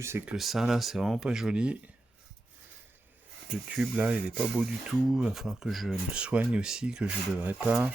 C'est que ça là, c'est vraiment pas joli. Le tube là, il est pas beau du tout. Il va falloir que je le soigne aussi, que je devrais pas.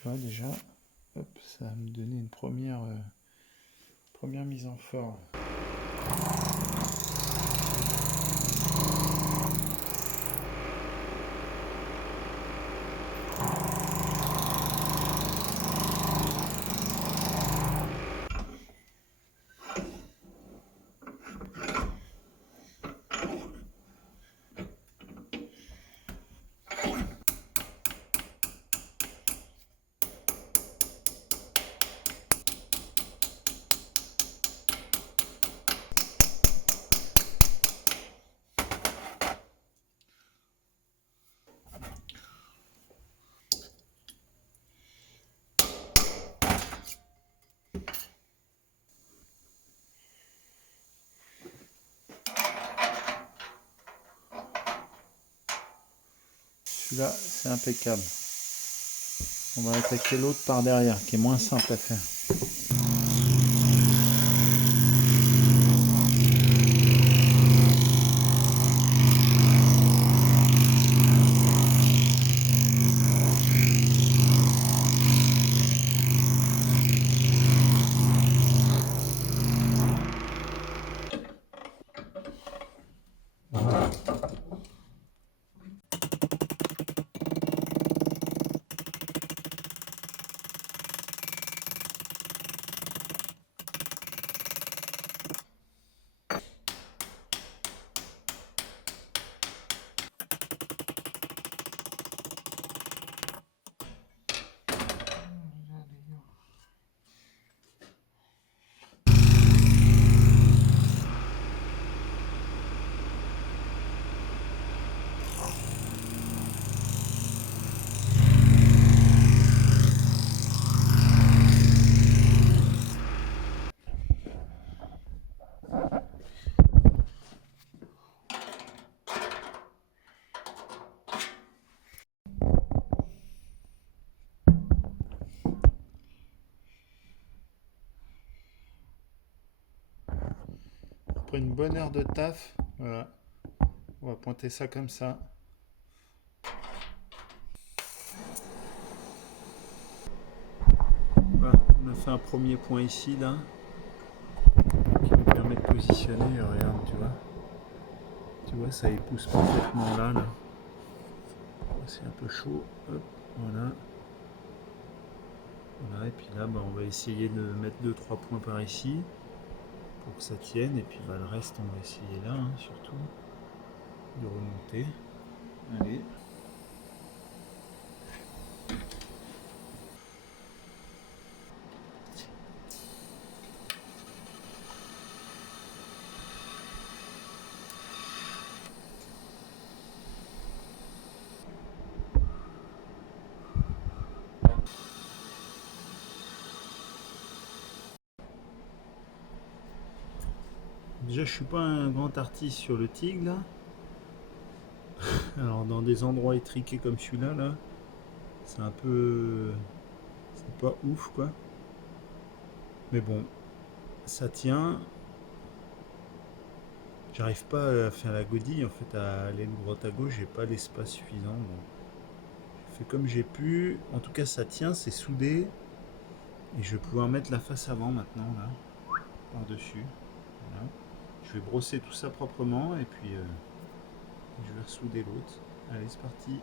Tu vois déjà, hop, ça va me donner une première mise en forme. Celui-là, c'est impeccable. On va attaquer l'autre par derrière, qui est moins simple à faire. Après une bonne heure de taf, voilà, on va pointer ça comme ça. Voilà, on a fait un premier point ici, là, qui nous permet de positionner. Regarde, tu vois, ça épouse parfaitement là, là. C'est un peu chaud. Hop, voilà. Voilà, et puis là, bah, on va essayer de mettre 2-3 points par ici pour que ça tienne. Et puis bah, le reste, on va essayer là, hein, surtout, de remonter. Allez. Déjà, je suis pas un grand artiste sur le TIG là. Alors dans des endroits étriqués comme celui-là, là, c'est un peu, c'est pas ouf quoi. Mais bon, ça tient. J'arrive pas à faire la godille en fait, à aller de droite à gauche. J'ai pas l'espace suffisant. Bon, je fais comme j'ai pu. En tout cas, ça tient, c'est soudé. Et je vais pouvoir mettre la face avant maintenant là, par dessus. Voilà. Je vais brosser tout ça proprement et puis je vais ressouder l'autre. Allez, c'est parti.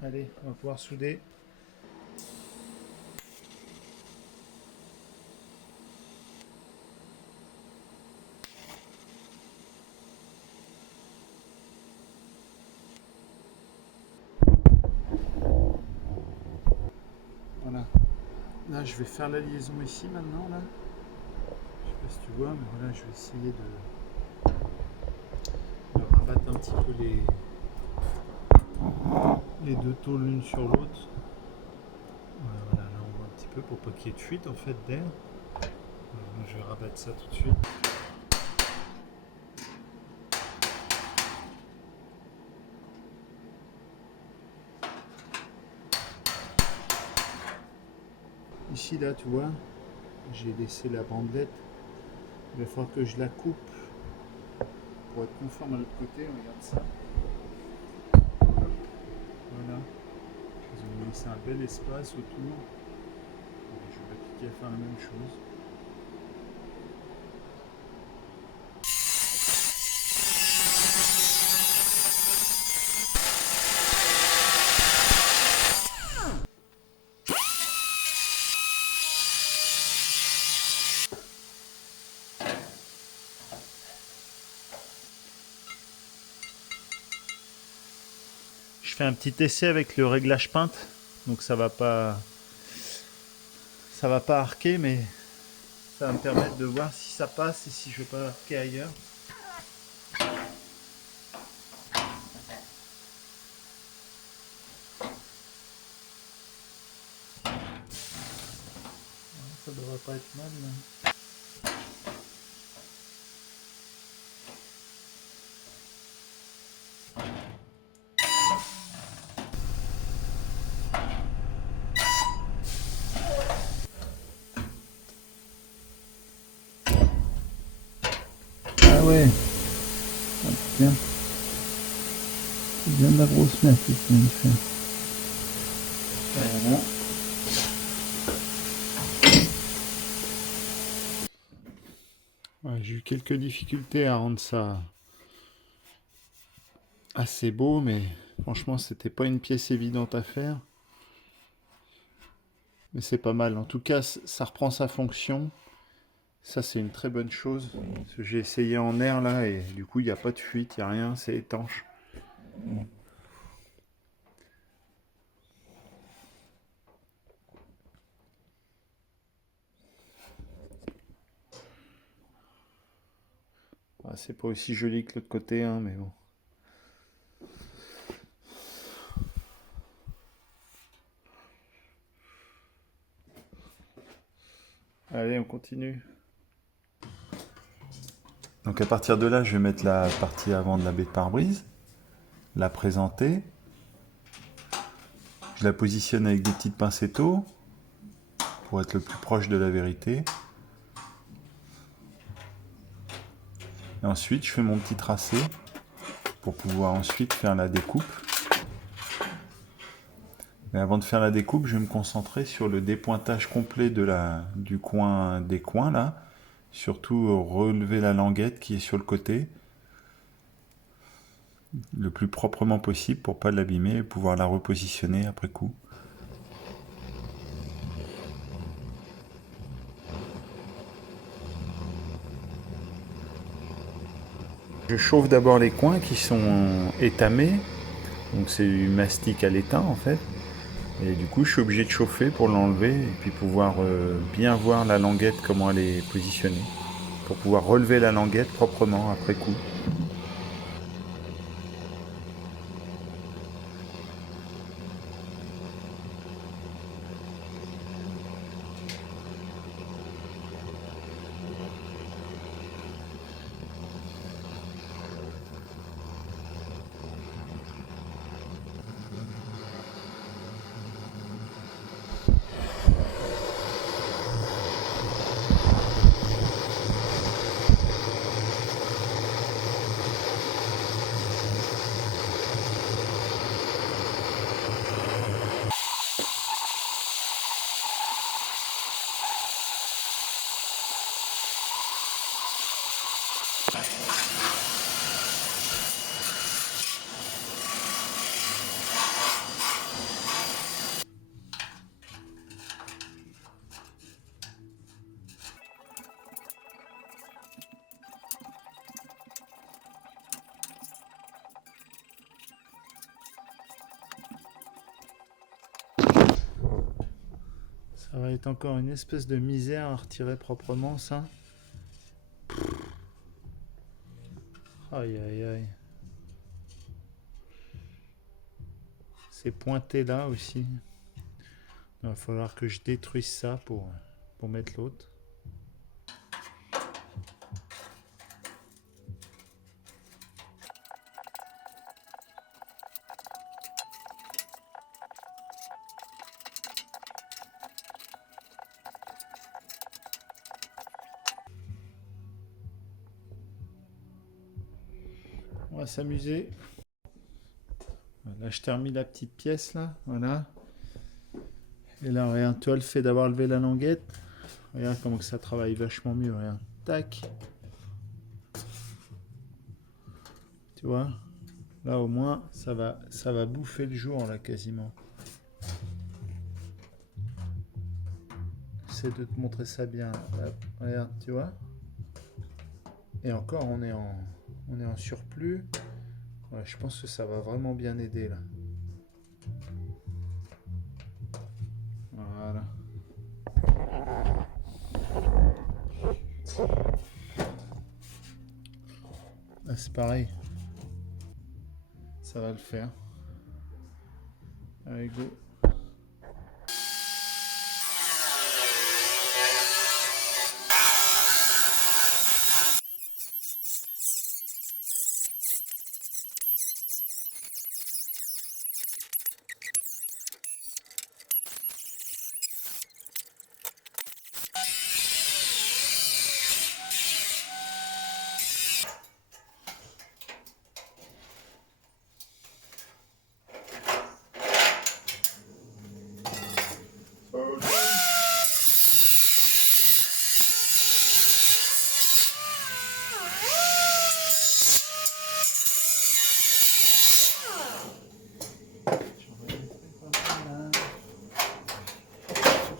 Allez, on va pouvoir souder. Voilà. Là, je vais faire la liaison ici maintenant. Là. Je sais pas si tu vois, mais voilà, je vais essayer de rabattre un petit peu les deux tôles l'une sur l'autre. Voilà, là on voit un petit peu pour pas qu'il y ait de fuite en fait d'air. Je vais rabattre ça tout de suite. Ici là tu vois, j'ai laissé la bandelette. Il va falloir que je la coupe pour être conforme à l'autre côté. Regarde ça. Voilà. Ils ont laissé un bel espace autour. Je vais appliquer à faire la même chose. Je fais un petit essai avec le réglage peinte, donc ça va pas arquer, mais ça va me permettre de voir si ça passe et si je vais pas arquer ailleurs. Ça devrait pas être mal. Là. Ah ouais, ah, bien. C'est bien de la grosse messe que tu viens de faire. Voilà. Ouais, j'ai eu quelques difficultés à rendre ça assez beau, mais franchement, c'était pas une pièce évidente à faire. Mais c'est pas mal. En tout cas, ça reprend sa fonction. Ça, c'est une très bonne chose. Parce que j'ai essayé en air là et du coup, il n'y a pas de fuite, il n'y a rien, c'est étanche. Ah, c'est pas aussi joli que l'autre côté, hein, mais bon. Allez, on continue. Donc à partir de là, je vais mettre la partie avant de la baie de pare-brise, la présenter. Je la positionne avec des petites pincettos pour être le plus proche de la vérité. Et ensuite, je fais mon petit tracé pour pouvoir ensuite faire la découpe. Mais avant de faire la découpe, je vais me concentrer sur le dépointage complet du coin des coins là. Surtout relever la languette qui est sur le côté le plus proprement possible pour pas l'abîmer et pouvoir la repositionner après coup. Je chauffe d'abord les coins qui sont étamés, donc c'est du mastic à l'étain en fait. Et du coup, je suis obligé de chauffer pour l'enlever et puis pouvoir bien voir la languette, comment elle est positionnée, pour pouvoir relever la languette proprement après coup. Ça va être encore une espèce de misère à retirer proprement ça. Aïe aïe aïe. C'est pointé là aussi. Il va falloir que je détruise ça pour mettre l'autre. On va s'amuser. Là, je termine la petite pièce là. Voilà. Et là, regarde, toi, le fait d'avoir levé la languette, regarde comment que ça travaille vachement mieux. Regarde. Tac. Tu vois? Là, au moins, ça va bouffer le jour là quasiment. J'essaie de te montrer ça bien. Là, regarde, tu vois? Et encore, on est en surplus. Ouais, je pense que ça va vraiment bien aider là. Voilà. Là, c'est pareil. Ça va le faire. Allez, go.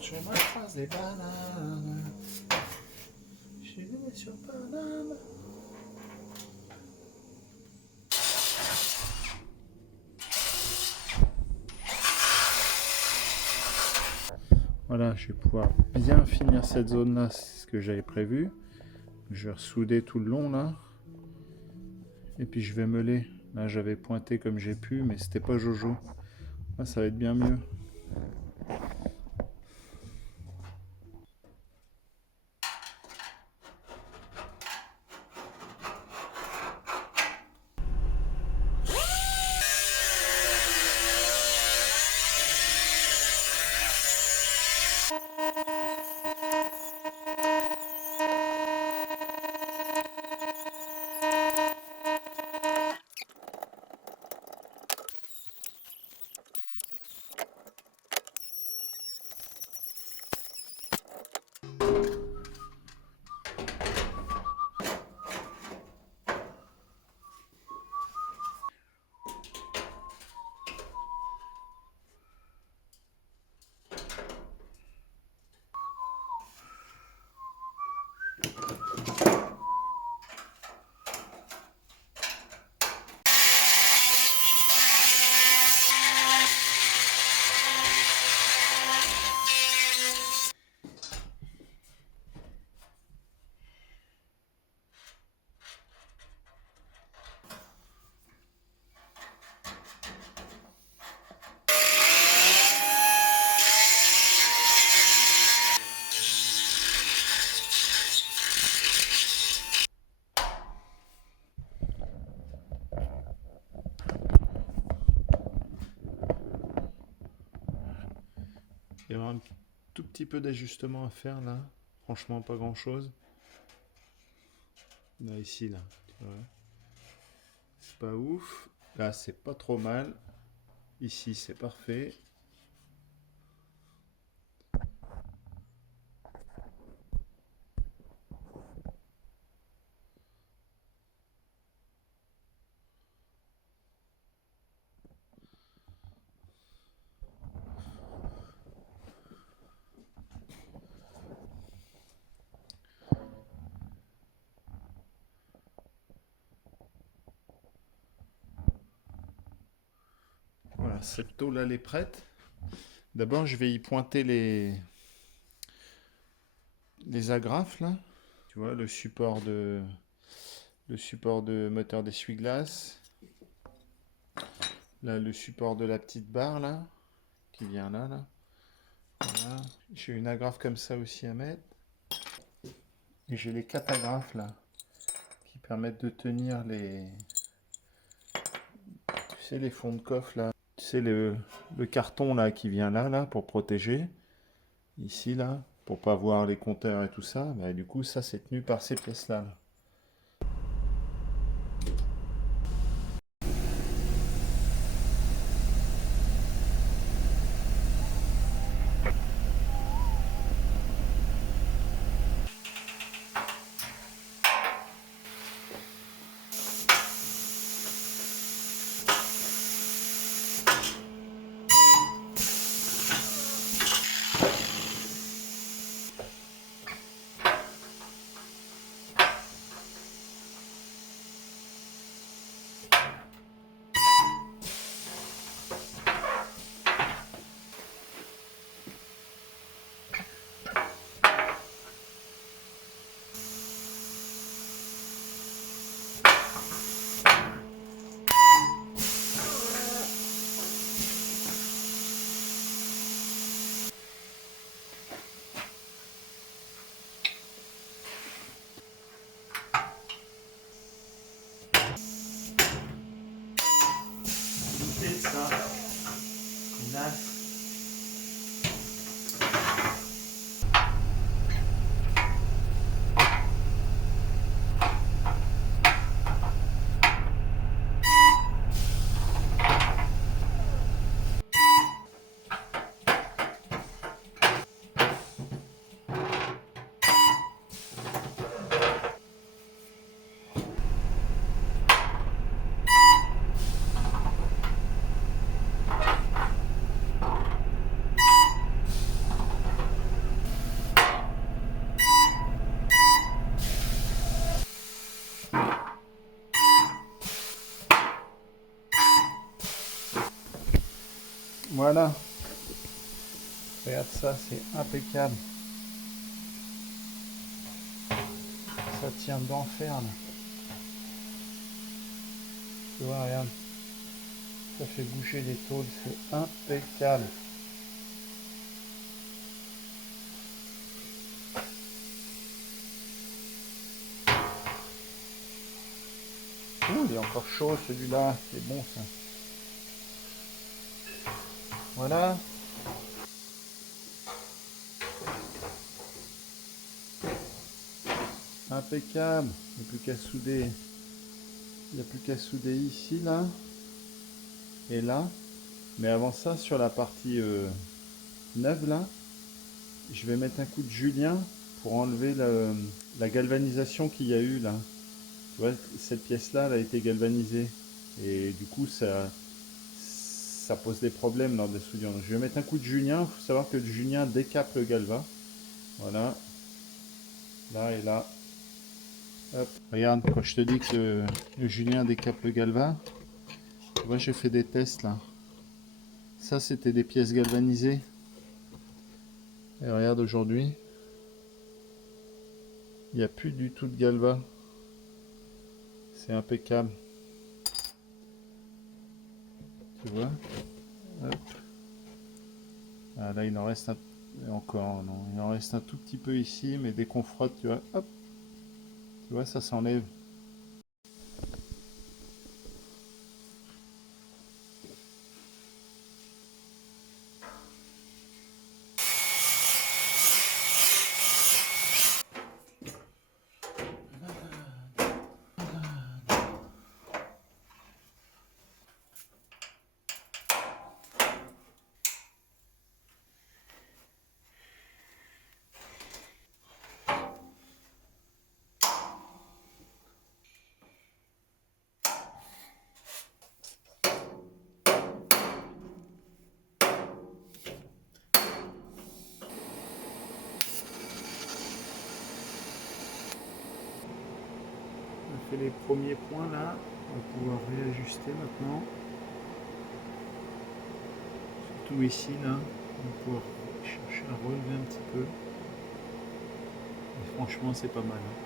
Sur ma phrase des bananes. Je suis né sur banane. Voilà, je vais pouvoir bien finir cette zone là, c'est ce que j'avais prévu. Je vais ressouder tout le long là. Et puis je vais meuler. Là j'avais pointé comme j'ai pu, mais c'était pas Jojo. Là ça va être bien mieux. Il y aura un tout petit peu d'ajustement à faire là. Franchement, pas grand chose. Là, ici, là. Tu vois. C'est pas ouf. Là, c'est pas trop mal. Ici, c'est parfait. Voilà, cette tôle, elle est prête. D'abord, je vais y pointer les agrafes là. Tu vois, le support de moteur d'essuie-glace. Là, le support de la petite barre là, qui vient là, là. Voilà. J'ai une agrafe comme ça aussi à mettre. Et j'ai les 4 agrafes là, qui permettent de tenir tu sais, les fonds de coffre là. Tu sais, le carton là qui vient là, là, pour protéger. Ici là, pour pas voir les compteurs et tout ça. Bah, du coup, ça c'est tenu par ces pièces là. C'est ça. Nice. Voilà. Regarde ça, c'est impeccable. Ça tient d'enfer là. Tu vois, regarde. Ça fait bouger les tôles, c'est impeccable. Ouh, il est encore chaud celui-là, c'est bon ça. Voilà. Impeccable. Il n'y a plus qu'à souder. Il n'y a plus qu'à souder ici, là. Et là. Mais avant ça, sur la partie neuve, là, je vais mettre un coup de Julien pour enlever la galvanisation qu'il y a eu, là. Tu vois, cette pièce-là, elle a été galvanisée. Et du coup, ça pose des problèmes lors des soudures. Donc, je vais mettre un coup de Julien. Il faut savoir que le Julien décape le galva. Voilà. Là et là. Hop. Regarde, quand je te dis que le Julien décape le galva, tu vois, j'ai fait des tests là. Ça, c'était des pièces galvanisées. Et regarde, aujourd'hui, il n'y a plus du tout de galva. C'est impeccable. Tu vois? Hop. Ah, là, il en reste encore, non, il en reste un tout petit peu ici, mais dès qu'on frotte, tu vois, hop, tu vois, ça s'enlève. On fait les premiers points là, on va pouvoir réajuster maintenant. Surtout ici là, on va pouvoir chercher à relever un petit peu. Franchement, c'est pas mal, hein.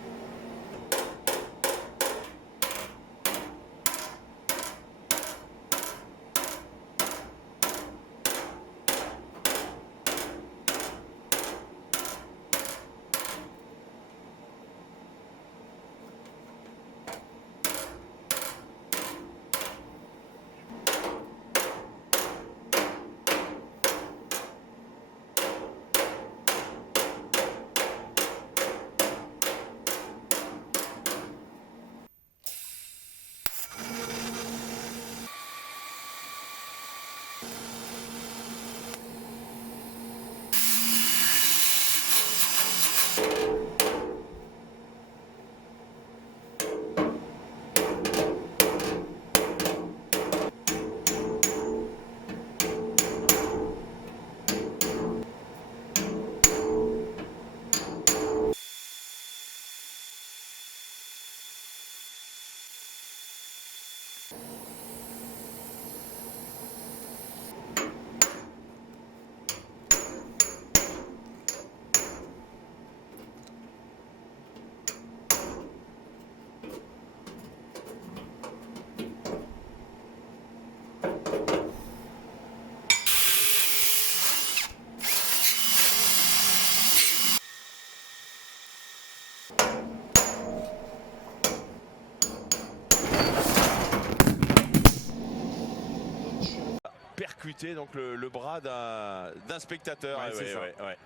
Percuter donc le bras d'un spectateur, Ouais, c'est ça. ouais.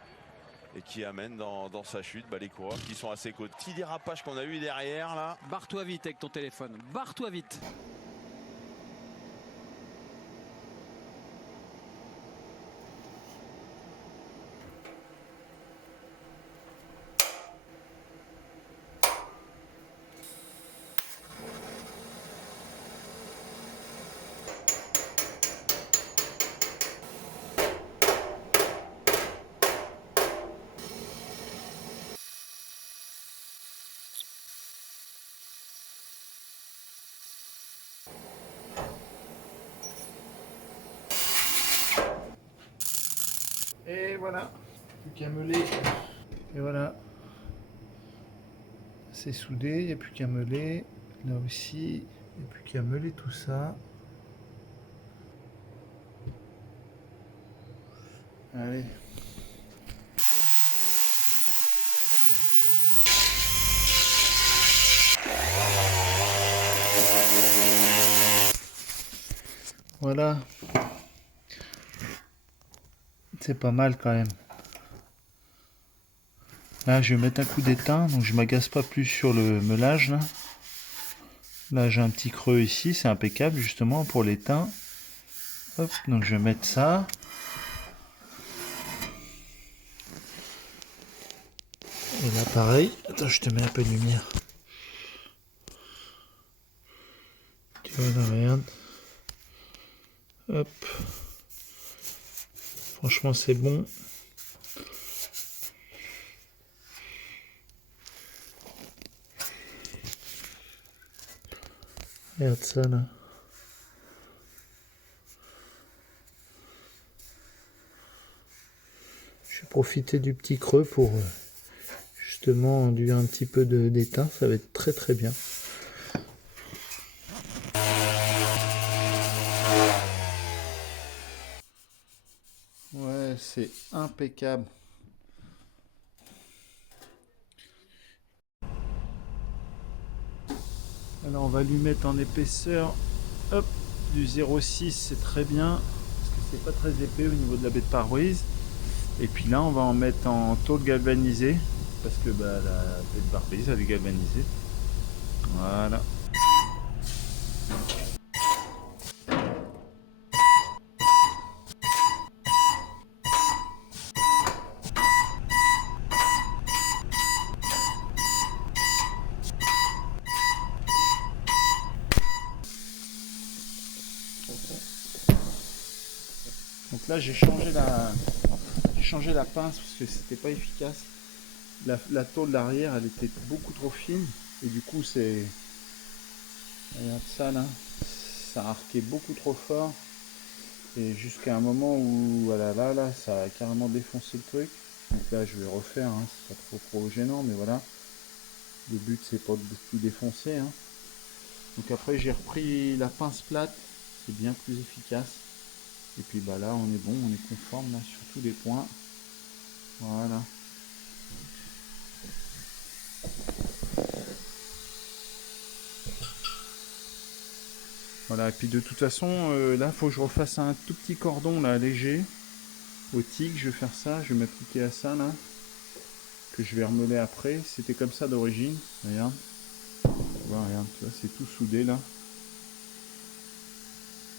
Et qui amène dans sa chute les coureurs qui sont à ses côtés. Petit dérapage qu'on a eu derrière là. Barre-toi vite avec ton téléphone. Barre-toi vite. Et voilà, plus qu'à meuler. Et voilà, c'est soudé, il n'y a plus qu'à meuler. Là aussi, il n'y a plus qu'à meuler tout ça. Allez. Voilà. C'est pas mal quand même. Là, je vais mettre un coup d'étain, donc je m'agace pas plus sur le meulage là. Là, j'ai un petit creux ici, c'est impeccable justement pour l'étain. Hop, donc je vais mettre ça. Et là, pareil. Attends, je te mets un peu de lumière. Tu vois là, regarde. Hop. Franchement, c'est bon. Regarde ça là. Je vais profiter du petit creux pour justement enduire un petit peu d'étain. Ça va être très très bien. Ouais, c'est impeccable. Alors on va lui mettre en épaisseur, hop, du 0,6, c'est très bien, parce que c'est pas très épais au niveau de la baie de pare-brise. Et puis là on va en mettre en tôle galvanisée, parce que la baie de pare-brise elle est galvanisée. Voilà. Donc là j'ai changé la pince parce que c'était pas efficace. La tôle d'arrière elle était beaucoup trop fine et du coup c'est, regarde ça là, ça a arqué beaucoup trop fort et jusqu'à un moment où voilà là ça a carrément défoncé le truc. Donc là je vais refaire, hein, c'est pas trop gênant, mais voilà. Le but c'est pas de tout défoncer, hein. Donc après j'ai repris la pince plate, c'est bien plus efficace. Et puis bah là on est bon, on est conforme là sur tous les points. Voilà. Voilà, et puis de toute façon, là, faut que je refasse un tout petit cordon là, léger, au tig. Je vais faire ça, je vais m'appliquer à ça là, que je vais remeler après. C'était comme ça d'origine, regarde. Voilà, regarde, tu vois, c'est tout soudé là.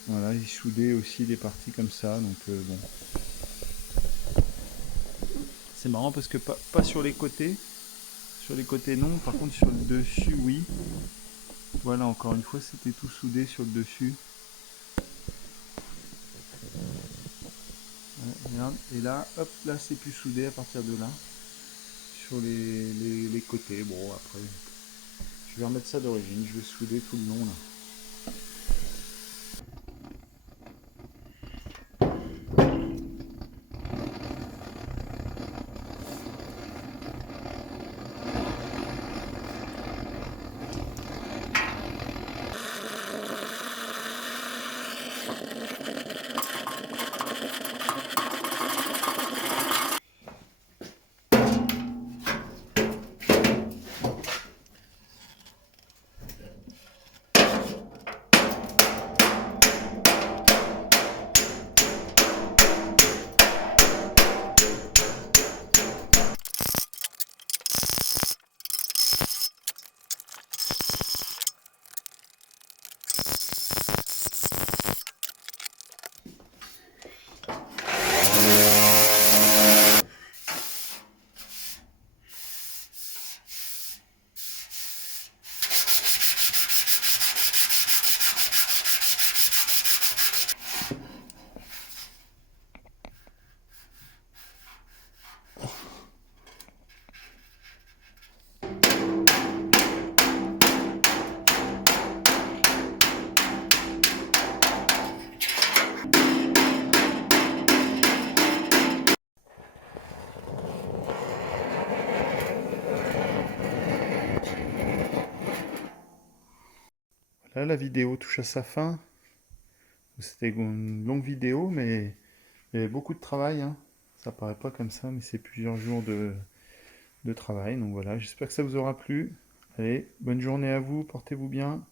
Voilà, il soudait aussi des parties comme ça, donc bon. C'est marrant parce que pas sur les côtés. Sur les côtés non, par contre sur le dessus oui. Voilà, encore une fois, c'était tout soudé sur le dessus. Ouais, regarde. Et là, hop, là c'est plus soudé à partir de là. Sur les côtés, bon après, je vais remettre ça d'origine, je vais souder tout le long là. Là la vidéo touche à sa fin. C'était une longue vidéo, mais il y avait beaucoup de travail, hein. Ça paraît pas comme ça, mais c'est plusieurs jours de travail. Donc voilà, j'espère que ça vous aura plu. Allez, bonne journée à vous, portez-vous bien.